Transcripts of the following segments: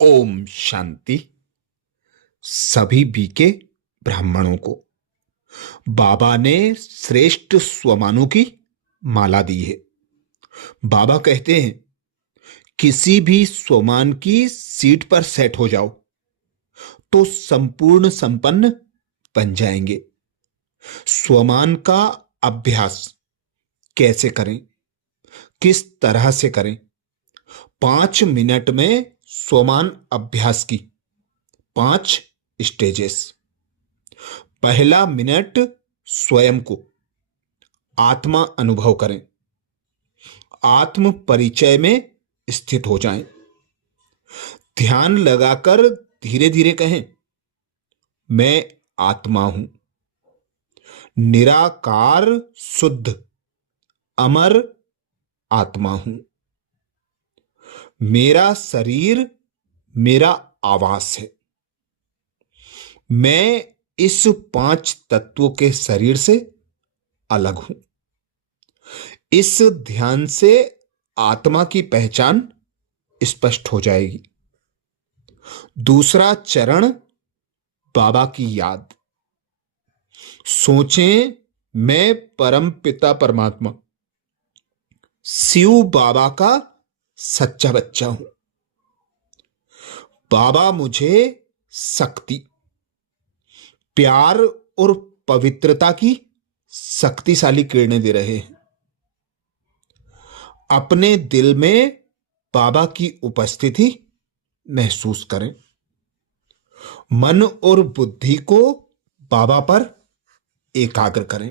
ओम शांति। सभी बीके ब्राह्मणों को बाबा ने श्रेष्ठ स्वमानों की माला दी है। बाबा कहते हैं, किसी भी स्वमान की सीट पर सेट हो जाओ तो संपूर्ण संपन्न बन जाएंगे। स्वमान का अभ्यास कैसे करें, किस तरह से करें? 5 मिनट में स्वमान अभ्यास की 5 स्टेजेस। पहला मिनट स्वयं को आत्मा अनुभव करें, आत्म परिचय में स्थित हो जाएं। ध्यान लगाकर धीरे धीरे कहें, मैं आत्मा हूं, निराकार शुद्ध अमर आत्मा हूं। मेरा शरीर मेरा आवास है। मैं इस 5 तत्वों के शरीर से अलग हूं। इस ध्यान से आत्मा की पहचान स्पष्ट हो जाएगी। दूसरा चरण, बाबा की याद। सोचें, मैं परम पिता परमात्मा शिव बाबा का सच्चा बच्चा हूं। बाबा मुझे शक्ति, प्यार और पवित्रता की शक्तिशाली किरणें दे रहे हैं। अपने दिल में बाबा की उपस्थिति महसूस करें। मन और बुद्धि को बाबा पर एकाग्र करें।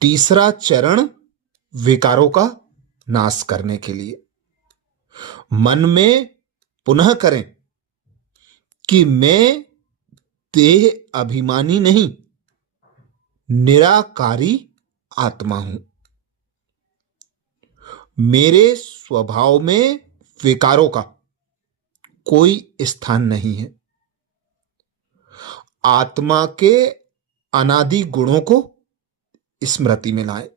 तीसरा चरण, विकारों का नाश करने के लिए मन में पुनः करें कि मैं देह अभिमानी नहीं, निराकारी आत्मा हूं। मेरे स्वभाव में विकारों का कोई स्थान नहीं है। आत्मा के अनादि गुणों को स्मृति में लाएं।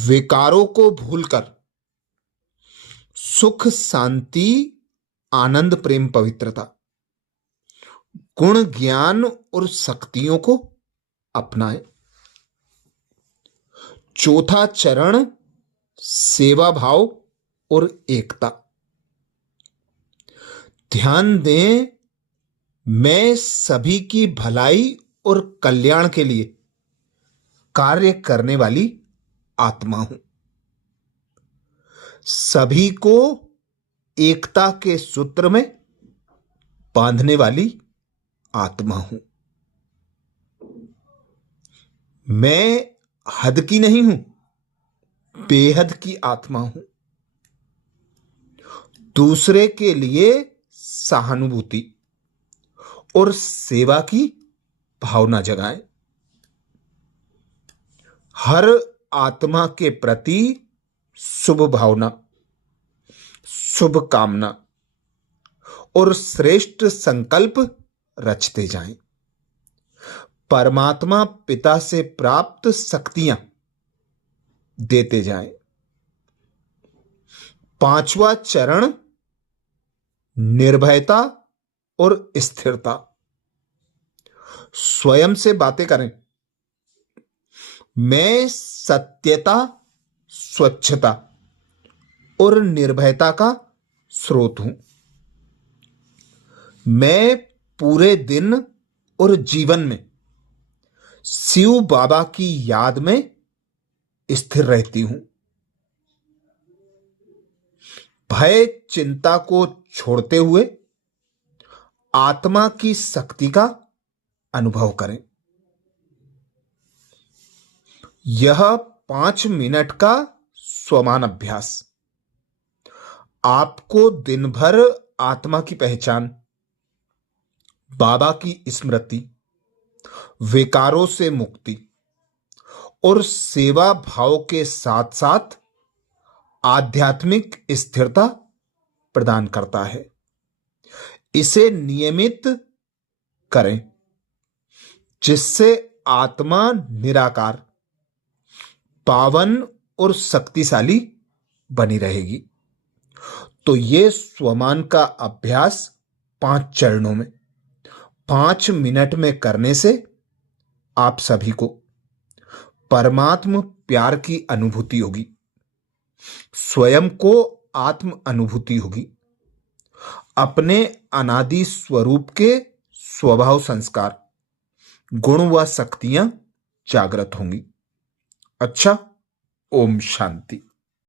विकारों को भूलकर सुख, शांति, आनंद, प्रेम, पवित्रता, गुण, ज्ञान और शक्तियों को अपनाएं। चौथा चरण, सेवा भाव और एकता। ध्यान दें, मैं सभी की भलाई और कल्याण के लिए कार्य करने वाली आत्मा हूं। सभी को एकता के सूत्र में बांधने वाली आत्मा हूं। मैं हद की नहीं हूं, बेहद की आत्मा हूं। दूसरे के लिए सहानुभूति और सेवा की भावना जगाएं। हर आत्मा के प्रति शुभ भावना, शुभ कामना और श्रेष्ठ संकल्प रचते जाएं। परमात्मा पिता से प्राप्त शक्तियां देते जाएं। पांचवा चरण, निर्भयता और स्थिरता। स्वयं से बातें करें, मैं सत्यता, स्वच्छता और निर्भयता का स्रोत हूं। मैं पूरे दिन और जीवन में शिव बाबा की याद में स्थिर रहती हूं। भय, चिंता को छोड़ते हुए आत्मा की शक्ति का अनुभव करें। यह 5 मिनट का स्वमान अभ्यास आपको दिन भर आत्मा की पहचान, बाबा की स्मृति, विकारों से मुक्ति और सेवा भाव के साथ साथ आध्यात्मिक स्थिरता प्रदान करता है। इसे नियमित करें, जिससे आत्मा निराकार, पावन और शक्तिशाली बनी रहेगी। तो ये स्वमान का अभ्यास 5 चरणों में 5 मिनट में करने से आप सभी को परमात्म प्यार की अनुभूति होगी, स्वयं को आत्म अनुभूति होगी, अपने अनादि स्वरूप के स्वभाव संस्कार, गुण व शक्तियां जागृत होंगी। अच्छा, ओम शांति।